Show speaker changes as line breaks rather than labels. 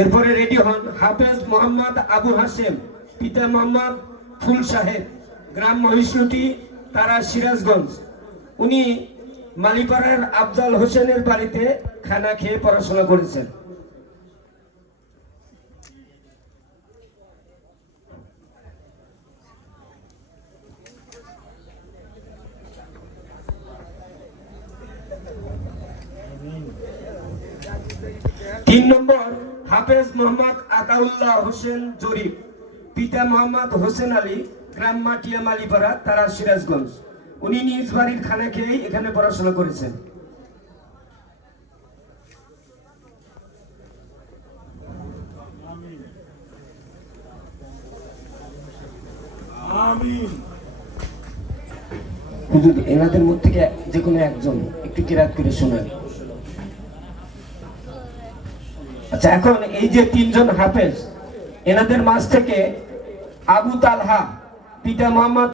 এরপরে রেডি হন হাফেজ মোহাম্মদ আবু হাসেম, পিতা মোহাম্মদ ফুল সাহেব, গ্রাম মহিষ্ণুটি তারা সিরাজগঞ্জ। উনি মালিপাড়ার আফজাল হোসেনের বাড়িতে খানা খেয়ে পড়াশোনা করেছেন। তিন নম্বর, হাফেজ মোহাম্মদ আতাউল্লাহ হোসেন জরিফ। পিতা মোহাম্মদ হোসেন আলী, গ্রাম মাটিয়া মালিপাড়া, তারা সিরাজগঞ্জ। উনি নিজ বাড়ির খানা খেয়েই এখানে পড়াশোনা করেছেন। এনাদের মধ্যে যে কোনো একজন একটু কিরাত করে শোনান। আচ্ছা এখন এই যে তিনজন হাফেজ এনাদের মাঝ থেকে আবু তালহা পিতা মোহাম্মদ